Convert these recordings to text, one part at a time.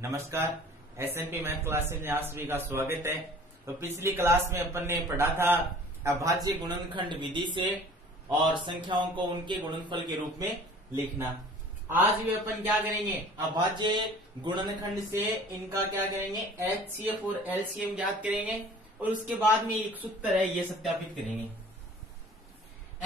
नमस्कार। S&P math classes में आप सभी का स्वागत है। तो पिछली क्लास में अपन ने पढ़ा था अभाज्य गुणनखंड विधि से और संख्याओं को उनके गुणनफल के रूप में लिखना। आज भी अपन क्या करेंगे, अभाज्य गुणनखंड से इनका क्या करेंगे, एचसीएफ और एलसीएम ज्ञात करेंगे और उसके बाद में एक सूत्र है ये सत्यापित करेंगे।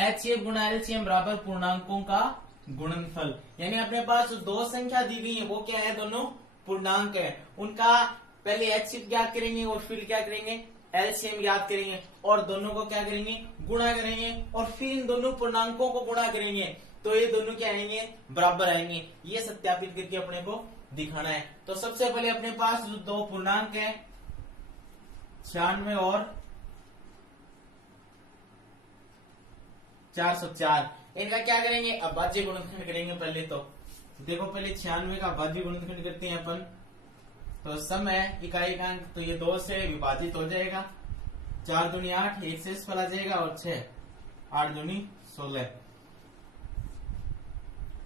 एचसीएफ गुणा एलसीएम बराबर पूर्णांकों का गुणनफल, यानी अपने पास दो संख्या दी गई है, वो क्या है, दोनों पूर्णांक है। उनका पहले एचसीएफ ज्ञात करेंगे और फिर क्या करेंगे, एलसीएम ज्ञात करेंगे और दोनों को क्या करेंगे, गुणा करेंगे और फिर इन दोनों पूर्णांकों को गुणा करेंगे तो ये दोनों क्या आएंगे, बराबर आएंगे। ये सत्यापित करके अपने को दिखाना है। तो सबसे पहले अपने पास जो दो पूर्णांक है 96 और 404, इनका क्या करेंगे, अभाज्य गुणनखंड करेंगे। पहले तो देखो, पहले 96 का अभाज्य गुणनखंड करते हैं अपन। तो सम है इकाई का अंक, तो ये 2 से विभाजित हो जाएगा। 4 दूनी 8, 1 से फल आ जाएगा और 6, 8 दूनी 16,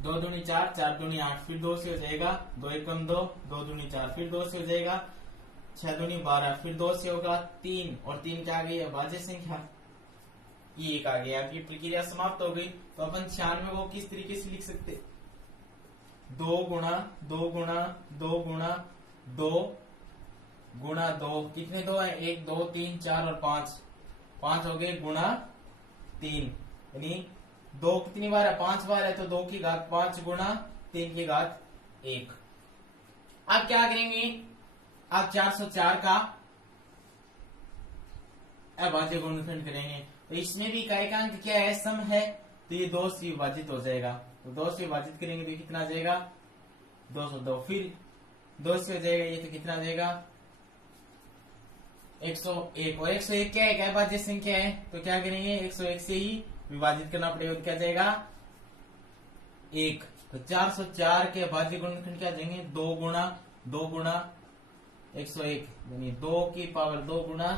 2 दूनी 4, 4 दूनी 8, फिर 2 से हो जाएगा, 2 एकम 2, 2 दूनी 4, फिर 2 से हो जाएगा, 6 दूनी 12, फिर 2 से होगा 3 और 3 क्या आ गई, अभाज्य संख्या ये एक आ गया। आपकी प्रक्रिया समाप्त हो गई। तो अपन 96 को किस तरीके से लिख सकते, 2 गुणा 2 गुणा 2 गुणा 2 गुणा 2, कितने 2 है, 1 2 3 4 और 5 हो गए, गुणा 3, यानी 2 कितनी बार है, 5 बार है, तो 2 की घात 5 गुणा 3 की घात 1। अब क्या करेंगे, अब 404 का अभाज्य गुणनखंड करेंगे। तो इसमें भी इकाई का अंक क्या है, सम है, तो ये 2 से विभाजित हो जाएगा। तो 2 से विभाजित करेंगे तो कितना आ जाएगा, 202, फिर 2 से हो जाएगा, ये तो कितना आ जाएगा 101, और 101 क्या है, अभाज्य संख्या है, तो क्या करेंगे, 101 से ही विभाजित करना पड़ेगा, तो क्या जाएगा 1। तो 404 के अभाज्य गुणनखंड क्या देंगे, 2 गुणा 2 गुणा 101, यानी 2 की पावर 2 गुणा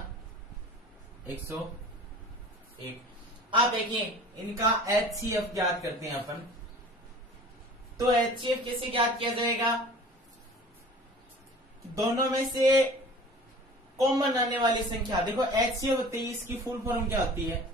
101। अब देखिए इनका एचसीएफ ज्ञात करते हैं अपन। तो एचसीएफ कैसे ज्ञात किया जाएगा, दोनों में से कॉमन आने वाली संख्या। देखो एचसीएफ होती है, इसकी फुल फॉर्म क्या होती है,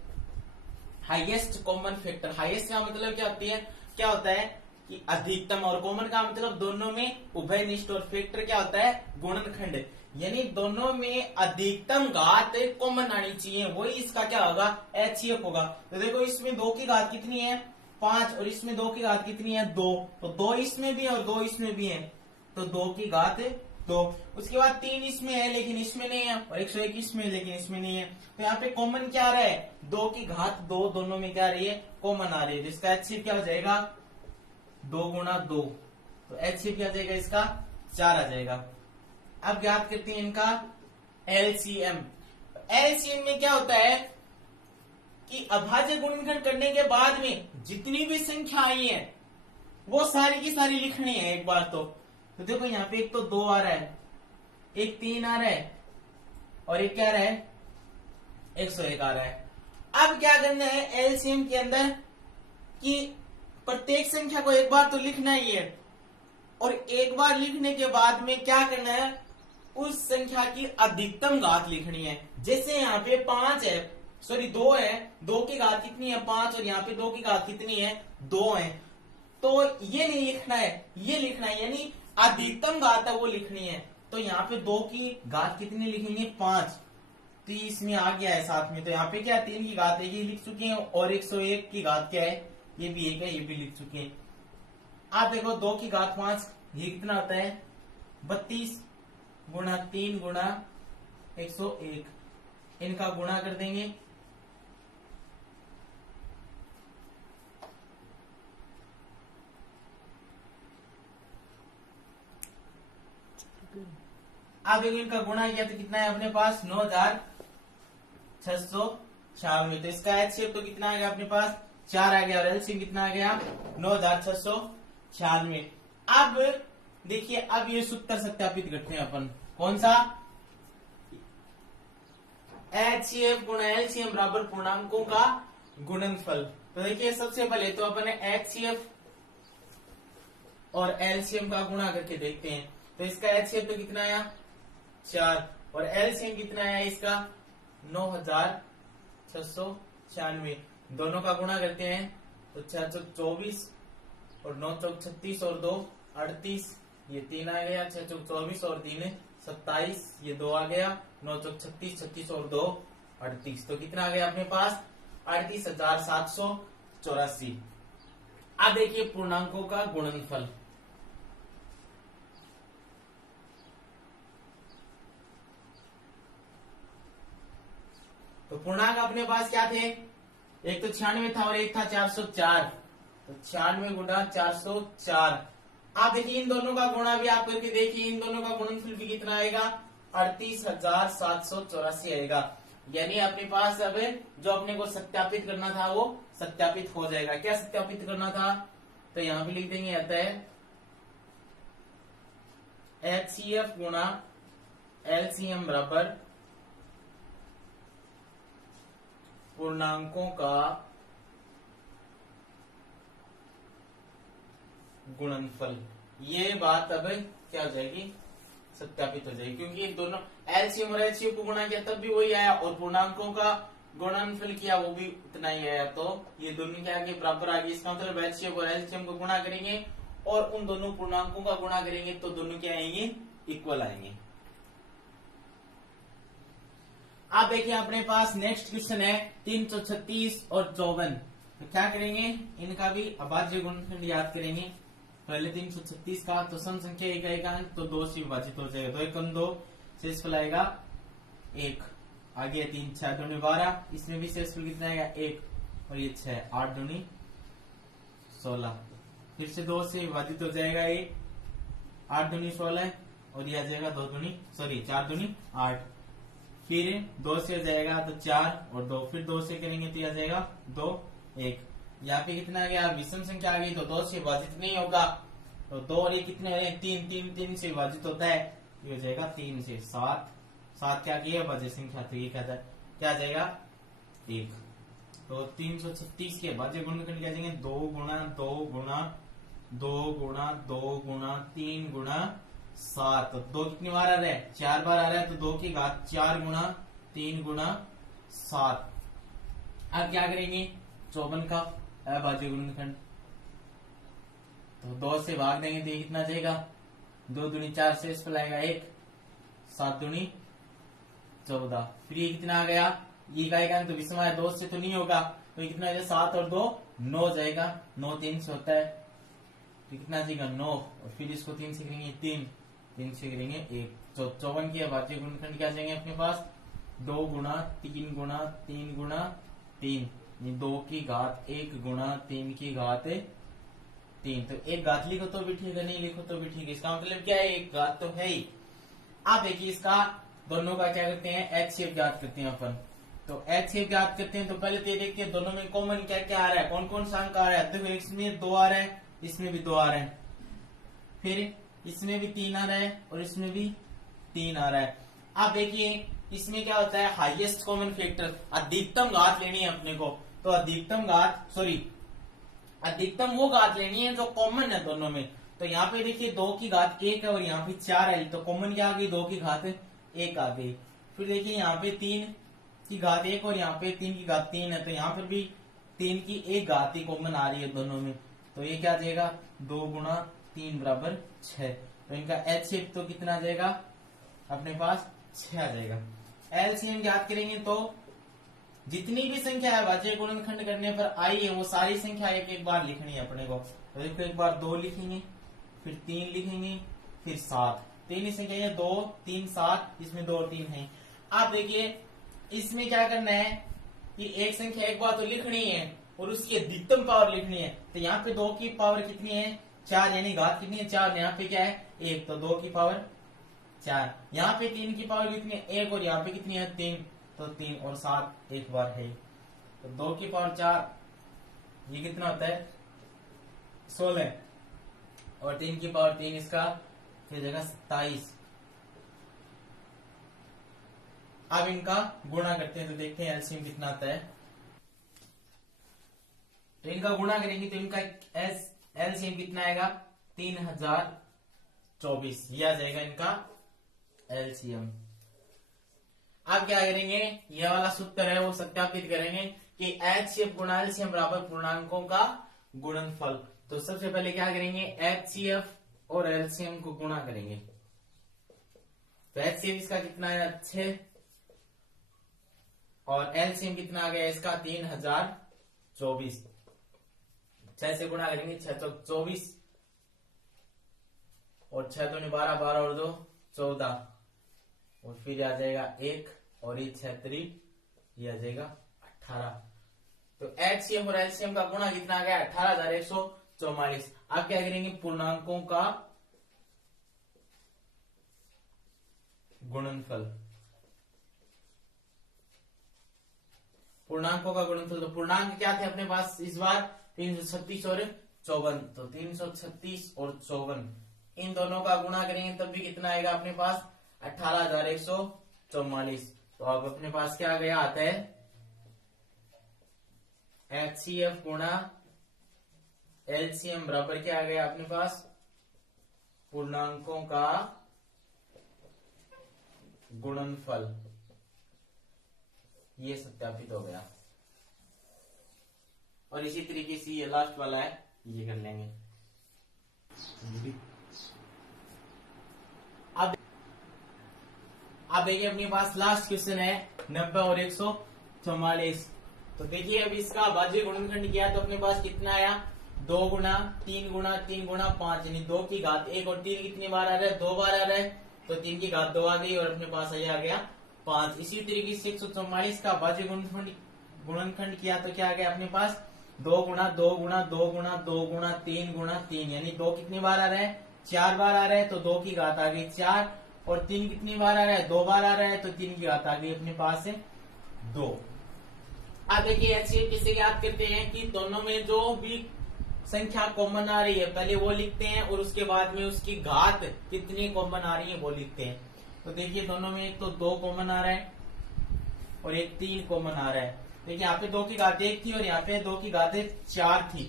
हाईएस्ट कॉमन फैक्टर। हाईएस्ट का मतलब क्या होती है, क्या होता है कि अधिकतम, और कॉमन का मतलब दोनों में उभयनिष्ठ, और फैक्टर क्या होता है, गुणनखंड, यानी दोनों में अधिकतम घात कॉमन आनी चाहिए, वही इसका क्या होगा, एचसीएफ होगा। तो देखो इसमें 2 की घात कितनी है, 5, और इसमें 2 की घात कितनी है, 2, तो 2 इसमें भी है और 2 इसमें भी है, तो 2 की घात 2। उसके बाद 3 इसमें है लेकिन इसमें नहीं है, और 101 इसमें है लेकिन इसमें नहीं है। तो यहाँ पे कॉमन क्या आ रहा है, 2 की घात 2, दोनों में क्या आ रही है, कॉमन आ रही है, जिसका एचसीएफ क्या हो जाएगा, 2 गुणा 2, तो एचसीएफ क्या आ जाएगा, इसका 4 आ जाएगा। अब ज्ञात करते हैं इनका एलसीएम। एलसीएम में क्या होता है कि अभाज्य गुणनखंड करने के बाद में जितनी भी संख्या आई है वो सारी की सारी लिखनी है एक बार। तो देखो यहाँ पे एक तो 2 आ रहा है, एक 3 आ रहा है, और एक क्या आ रहा है, 101 आ रहा है। अब क्या करना है एलसीएम के अंदर कि प्रत्येक संख्या को एक बार तो लिखना ही है, और एक बार लिखने के बाद में क्या करना है, उस संख्या की अधिकतम घात लिखनी है। जैसे यहाँ पे 5 है, सॉरी 2 है, 2 की घात कितनी है, 5, और यहाँ पे 2 की घात कितनी है, 2 है, तो ये नहीं लिखना है, ये लिखना है, यानी अधिकतम घात है वो लिखनी है। तो यहाँ पे 2 की घात कितनी लिखेंगे, 5, तो इसमें आ गया है साथ में। तो यहाँ पे क्या, 3 की घात है ये लिख चुके हैं, और 101 की घात क्या है, ये भी 1 है, ये भी लिख चुके हैं। आप देखो 2 की घात 5, ये कितना होता है, 32 गुणा 3 गुणा 101, इनका गुणा कर देंगे। अब देखो इनका गुणा किया तो कितना है अपने पास, 9696। तो इसका एचसीएफ तो कितना आ गया अपने पास, 4 आ गया, और एलसीएम कितना आ गया, 9696। अब देखिए, अब ये सूत्र सत्यापित करते हैं अपन, कौन सा, एचसीएफ गुणा एलसीएम बराबर पूर्णांकों का गुणनफल। तो देखिए सबसे पहले तो अपन एचसीएफ और एलसीएम का गुणा करके देखते हैं। तो इसका एचसीएफ तो कितना आया 4 और एलसीएम कितना आया इसका 9696। दोनों का गुणा करते हैं तो 6 चौक 24 और 9 चौक 36 और 2 38, ये 3 आ गया, 6 चौक 24 और 3 27, ये 2 आ गया, 9 चौक 36, 36 और 2 38। तो कितना आ गया अपने पास 38,784। अब देखिए पूर्णांकों का गुणनफल। तो पूर्णांक अपने पास क्या थे, एक तो 96 था और एक था 404। तो 96 गुणा 404। आप देखिए इन दोनों का गुणा भी आप करके देखिए, इन दोनों का गुणनफल भी कितना आएगा 38,784 आएगा। यानी अपने पास अब जो अपने को सत्यापित करना था वो सत्यापित हो जाएगा। क्या सत्यापित करना था, तो यहां पे लिख देंगे आता है एचसीएफ गुणा एलसीएम बराबर पूर्णांकों का गुणनफल। ये बात अब क्या हो जाएगी सत्यापित हो जाएगी, क्योंकि इन दोनों एलसीएम और एचसीएफ को गुणा किया तब भी वही आया और पूर्णांकों का गुणनफल किया वो भी उतना ही आया। तो ये दोनों क्या आगे बराबर आ गए। इसका मतलब एचसीएफ और एलसीएम को गुणा करेंगे और उन दोनों पूर्णांकों का गुणा करेंगे तो दोनों क्या आएंगे इक्वल आएंगे। आप देखिए अपने पास नेक्स्ट क्वेश्चन है 336 और 54। तो क्या करेंगे, इनका भी अभाज्य गुणनफल याद करेंगे। पहले 336 का तो सम संख्या एक आएगा तो 2 से विभाजित हो जाएगा, 2 एकम 2, शेषफल आएगा 1। आगे 3 6 दूनी 12, इसमें भी शेषफल कितना आएगा 1 और ये 6 8 दूनी 16। फिर से 2 से विभाजित हो जाएगा 1, 8 दूनी 16 और ये आ जाएगा 4 दूनी 8। फिर 2 से हो जाएगा तो 4 और 2, फिर 2 से करेंगे तो ये आ जाएगा 2 1। यहाँ पे कितना आ गया विषम संख्या आ गई तो 2 से विभाजित नहीं होगा, तो 2 और ये कितने हो रहे हैं 3 से विभाजित होता है, ये हो जाएगा 3 से 7 क्या किया भाज्य संख्या, तो ये क्या आ जाएगा 1। तो 336 के भाज्य गुणनखंड क्या जाएंगे 2 गुणा 2 गुणा 2 गुणा 2 गुणा 3 गुणा 7। तो 2 कितनी बार आ रहा है 4 बार आ रहा है, तो 2 की घात 4 गुणा 3 गुणा 7। अब क्या करेंगे 54 का अभाज्य गुणनखंड, तो 2 से भाग देंगे तो ये कितना जाएगा 2 दूनी 4, शेषफल आएगा 1, 7 दूनी 14। फिर ये कितना आ गया, ये का आएगा तो विषम आया 2 से तो नहीं होगा, तो ये कितना जाएगा 7 और 2 9 जाएगा, 9 3 से होता है तो कितना जाएगा 9 और फिर इसको 3 से करेंगे 3 से करेंगे 1। तो 54 की अभाज्य गुणनखंड क्या जाएंगे अपने पास 2 गुणा 3 गुणा 3 गुणा 3, 2 की घात 1 गुणा 3 की घात 3। तो एक घात लिखो तो भी ठीक है, नहीं लिखो तो भी ठीक है, इसका मतलब क्या है एक घात तो है ही। आप देखिए इसका दोनों का क्या करते हैं एचसीएफ ज्ञात करते हैं अपन। तो एचसीएफ ज्ञात करते हैं तो पहले तो ये देखते हैं दोनों में कॉमन क्या क्या आ रहा है, कौन कौन सा अंक आ रहा है। देखो इसमें 2 आ रहा है, इसमें भी 2 आ रहा है, फिर इसमें भी 3 आ रहा है और इसमें भी 3 आ रहा है। आप देखिए इसमें क्या होता है हाईएस्ट कॉमन फैक्टर, अधिकतम घात लेनी है अपने को, तो अधिकतम वो घात लेनी है जो कॉमन है दोनों में। तो यहाँ पे देखिए 2 की घात 1 है और यहाँ पे 4 है, तो कॉमन क्या आ गई 2 की घात 1 आ गई। फिर देखिए यहाँ पे 3 की घात 1 और यहाँ पे 3 की घात 3 है, तो यहाँ पर भी 3 की 1 घात ही कॉमन आ रही है दोनों में, तो ये क्या आ जाएगा 2 गुणा 3 बराबर 6। तो इनका एचसीएफ तो कितना आ जाएगा अपने पास 6 आ जाएगा। एलसीएम ज्ञात करेंगे तो जितनी भी संख्या है भाज्य गुणनखंड करने पर आई है वो सारी संख्या एक बार लिखनी है अपने को। तो देखो एक बार 2 लिखेंगे, फिर 3 लिखेंगे, फिर 7, 3 ही संख्या है 2 3 7, इसमें 2 और 3 है। आप देखिए इसमें क्या करना है कि एक संख्या एक बार तो लिखनी है और उसकी अधिकतम पावर लिखनी है। तो यहाँ पे 2 की पावर कितनी है 4, यानी घात कितनी है 4, यहाँ पे क्या है 1, तो 2 की पावर 4। यहाँ पे 3 की पावर कितनी है 1 और यहाँ पे कितनी है 3, तो 3 और 7 एक बार है, तो 2 की पावर 4 ये कितना होता है 16 और 3 की पावर 3 इसका फिर जगह 27। अब इनका गुणा करते हैं तो देखते हैं एलसीएम कितना आता है। तो इनका गुणा करेंगे तो इनका एलसीएम कितना आएगा 3000 24 लिया जाएगा इनका एलसीएम। अब क्या करेंगे, ये वाला सूत्र है वो सत्यापित करेंगे कि एचसीएफ गुणा एलसीएम बराबर पूर्णांकों का गुणनफल। तो सबसे पहले क्या करेंगे, एचसीएफ और एलसीएम को गुणा करेंगे। तो एचसीएफ इसका कितना है 6 और एलसीएम कितना आ गया इसका 3024। 6 से गुणा करेंगे 6 तो 24 और 6 तो 12, 12 और 2 14 और फिर आ जाएगा 1 और ये 6 ये आ जाएगा 18। तो एचसीएम और एलसीएम का गुणा कितना आ गया 18,144। अब क्या करेंगे, पूर्णांकों का गुणनफल। पूर्णांकों का गुणनफल, तो पूर्णांक क्या थे अपने पास इस बार 336 और 54। तो 336 और 54 इन दोनों का गुणा करेंगे तब भी कितना आएगा अपने पास 18,144। तो अब अपने पास क्या आ गया आता है एचसीएफ गुणा एलसीएम बराबर क्या आ गया अपने पास पूर्णांकों का गुणनफल। ये सत्यापित हो गया। और इसी तरीके से ये लास्ट वाला है ये कर लेंगे। अब देखिए अपने पास लास्ट क्वेश्चन है 90 और 144। तो देखिए अब इसका भाज्य गुणनखंड किया तो अपने पास कितना आया 2 गुणा 3 गुणा 3 गुणा 5 यानी 2 की घात 1 और 3 कितनी बार आ रहा है 2 बार आ रहा है। तो 3 की घात 2 आ गई और अपने पास आ गया 5। इसी तरीके से 144 का भाज्य गुणनखंड किया तो क्या आ गया अपने पास 2 गुणा 2 गुणा 2 गुणा 2 गुणा 3 गुणा 3 यानी 2 कितनी बार आ रहा है 4 बार आ रहा है। तो 2 की घात आ गई 4 और 3 कितनी बार आ रहा है 2 बार आ रहा है। तो 3 की घात आ गई अपने पास है 2। अब देखिए एचसीएफ किसे याद करते हैं कि दोनों में जो भी संख्या कॉमन आ रही है पहले वो लिखते हैं और उसके बाद में उसकी घात कितनी कॉमन आ रही है वो लिखते हैं। तो देखिए दोनों में एक तो 2 कॉमन आ रहा है और एक 3 कॉमन आ रहा है। देखिए यहाँ पे 2 की घात 1 थी और यहाँ पे 2 की घात 4 थी,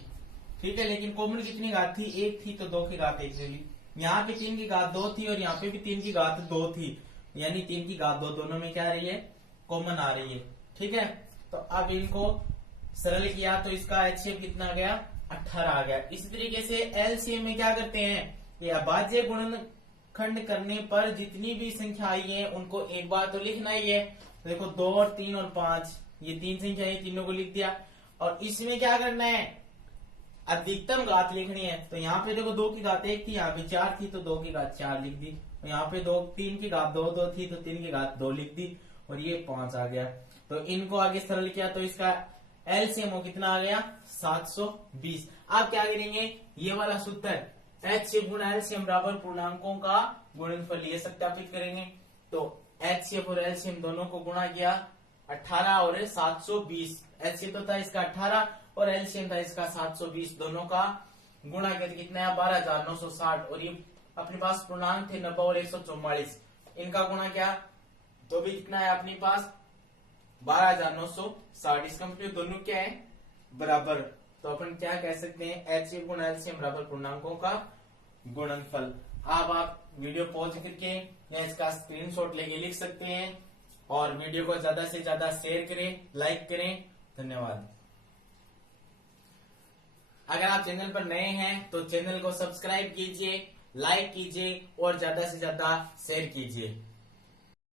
ठीक है। लेकिन कॉमन कितनी घात थी 1 थी तो 2 की घात 1 चली। यहाँ पे 3 की घात 2 थी और यहाँ पे भी 3 की घात 2 थी यानी 3 की घात 2 दोनों में क्या आ रही है कॉमन आ रही है, ठीक है। तो अब इनको सरल किया तो इसका एचसीएफ कितना आ गया 18 आ गया। इसी तरीके से एलसीएम में क्या करते हैं कि अभाज्य गुणनखंड करने पर जितनी भी संख्या आई है उनको एक बार तो लिखना ही है। देखो 2 और 3 और 5 ये 3 संख्या है, तीनों को लिख दिया। और इसमें क्या करना है अधिकतम घात लिखनी है। तो यहाँ पे देखो 2 की घात 1 थी, यहाँ पे 4 थी तो 2 की घात 4 लिख दी। यहाँ पे 3 की घात 2 2 थी तो 3 की घात 2 लिख दी और ये 5 आ गया। तो इनको आगे सरल किया तो इसका एलसीएम कितना आ गया 720। आप क्या करेंगे ये वाला सूत्र एचसीएफ गुणा एलसीएम बराबर पूर्णांकों का गुणनफल ये सत्यापित करेंगे। तो एचसीएफ और एलसीएम दोनों को गुणा किया 18 और 720। एचसीएफ तो था इसका 18 और एलसीएम था इसका 720। दोनों का गुणा किया कितना है 12,960 और ये अपने पास पूर्णांक थे 90 और 144। इनका गुणा किया तो भी कितना है अपने पास 12,960। इसका मतलब दोनों क्या है बराबर। तो अपन क्या कह सकते हैं एचसीएफ गुणा एलसीएम बराबर पूर्णांकों का गुणनफल। अब आप वीडियो पॉज करके या इसका स्क्रीनशॉट लेके लिख सकते हैं और वीडियो को ज्यादा से ज्यादा शेयर करें, लाइक करें। धन्यवाद। अगर आप चैनल पर नए हैं तो चैनल को सब्सक्राइब कीजिए, लाइक कीजिए और ज्यादा से ज्यादा शेयर कीजिए।